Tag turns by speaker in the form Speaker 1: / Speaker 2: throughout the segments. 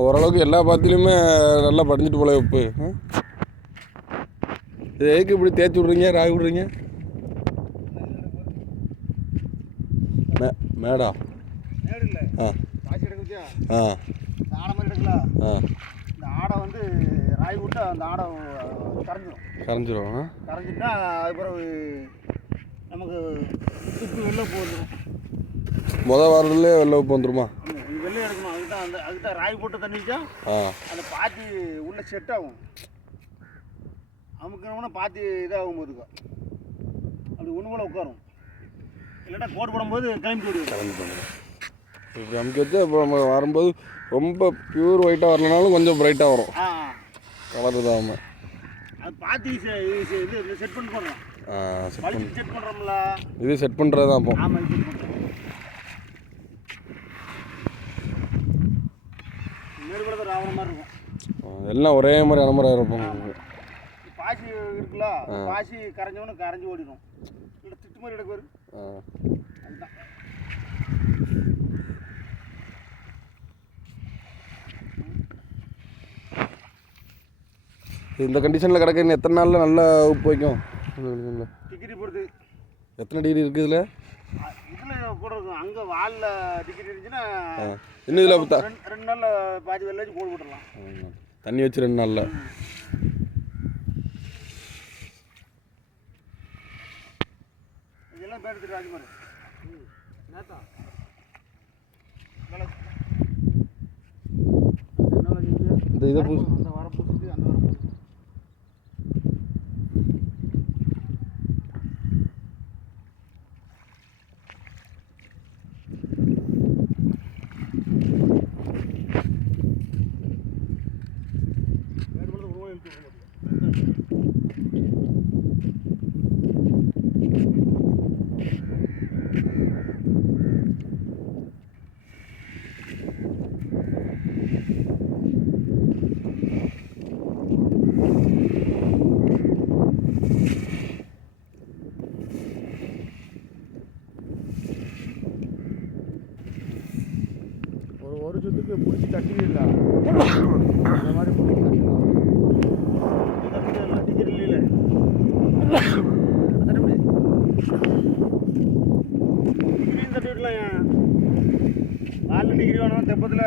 Speaker 1: ஓரளவுக்கு எல்லா பாத்திலையுமே நல்லா படிஞ்சிட்டு போல உப்பு? இது எதுக்கு இப்படி தேய்ச்சி விட்றீங்க ராய் விட்றீங்க? மே மேடா? ஆ. ஆ. ஆ
Speaker 2: இந்த ஆடை வந்து ராய் விட்டா அந்த ஆடை கரைஞ்சிரும்.
Speaker 1: கரைஞ்சிரும்?
Speaker 2: கரைஞ்சிட்டா அது பிறகு நமக்கு உப்பு வெளில போவந்துடும்
Speaker 1: முத வாரத்துலேயே வெள்ளை உப்பு வந்துருமா?
Speaker 2: வெளில எடுக்கணும். அதுக்கு தான் அந்த அதுக்கு தான் ராய் போட்டு தண்ணி வச்சா அந்த பாத்தி உள்ள செட் ஆகும். அமுக்கணும்னா பாத்தி இதாகும் போதுக்கா அப்படி ஒன்று போல உட்காரும். இல்லைன்னா கோட் போடும்போது கிளம்பி போடுவோம்
Speaker 1: கலந்து பண்ணுறேன் இப்போ நமக்கு வச்சு இப்போ நம்ம வரும்போது ரொம்ப பியூர் ஒயிட்டாக வரலனாலும் கொஞ்சம் பிரைட்டாக வரும். கலர் இதாகாம
Speaker 2: அது பாத்தி செ- இது செட் பண்ணி போடுறோம்
Speaker 1: செட் பண்ணி.
Speaker 2: வலிச்சு செட் பண்ணுறோம்ல
Speaker 1: இது செட் பண்ணுறது தான் அப்போ.
Speaker 2: ஆமாம் செட் பண்ணுறோம் தான் மாதிரி இருக்கும்.
Speaker 1: எல்லாம் ஒரே மாதிரி அனுமராக இருப்போம்
Speaker 2: பாசி இருக்குல்ல பாசி கரைஞ்சவனு கரைஞ்சி ஓடிடும். இல்லை திட்டு மாதிரி எடுக்க வரும் அதுதான்.
Speaker 1: இந்த கண்டிஷனில் கிடக்க இன்னும் எத்தனை நாளில் நல்லா உப்பு வைக்கும்?
Speaker 2: டிகிரி பொறுத்து
Speaker 1: எத்தனை டிகிரி இருக்குது இதில்?
Speaker 2: இதுல கூட இருக்கும் அங்கே வாலில் டிகிரி இருந்துச்சுன்னா
Speaker 1: இன்னும் இதில் த
Speaker 2: ரெண்டு நாளில் பாதி வெள்ள போட்டு விட்டுறலாம்.
Speaker 1: ஆமா. தண்ணி வச்சு ரெண்டு நாளில்.
Speaker 2: இதெல்லாம் பேர் ராஜ்குமார் நேத்தா.
Speaker 1: இதை பூ
Speaker 2: ஒரு ஒரு சுத்துக்கு பிடிச்சி தட்டிடல இந்த மாதிரி வேணும் தெப்பத்தில்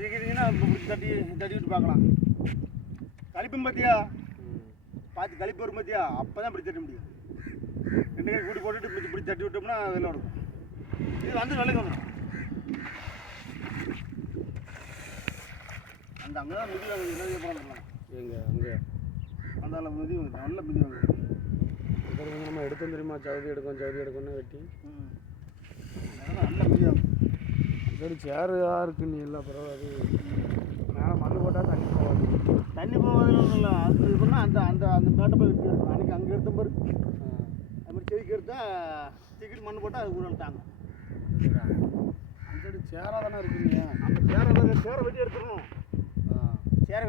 Speaker 2: டிகிரிங்கன்னா பிடிச்சி தட்டி தட்டி விட்டு பார்க்கலாம். கழிப்பும் பார்த்தியா பார்த்து கழிப்பு வரும் பார்த்தியா அப்போ தான் இப்படி தட்ட முடியும். ரெண்டு கை கூட்டி போட்டுட்டு இப்படி இப்படி தட்டி விட்டோம்னா வரும் இது வந்து வெள்ளைக்கு வந்துடும் அந்த அங்கே தான் மிதி வாங்குது. என்ன போகலாம்
Speaker 1: எங்கே அங்கே.
Speaker 2: அந்த மிதி வந்து நல்ல மிதி வாங்குது.
Speaker 1: நம்ம எடுத்தோம் தெரியுமா? சவுதி எடுக்கும் சவுதி எடுக்கணும்னு வெட்டி.
Speaker 2: நல்ல
Speaker 1: சரி சேராக இருக்கு நீ எல்லாம் பரவாயில்ல. மேலே மண் போட்டால் தண்ணி போகாது.
Speaker 2: தண்ணி போவதில் ஒன்றும் இல்லை அது பண்ணால் அந்த அந்த அந்த மேட்டை போய் வெட்டி எடுக்கும் அன்றைக்கி அங்கே எடுத்த பாரு. அது மாதிரி செடிக்கு எடுத்தால் டிக்கெட் மண் போட்டால் அது ஊரில் தாங்கும்.
Speaker 1: அந்த சேராக தானே இருக்குங்க.
Speaker 2: நம்ம சேரை சேரை வெட்டி எடுத்துடணும் சேரை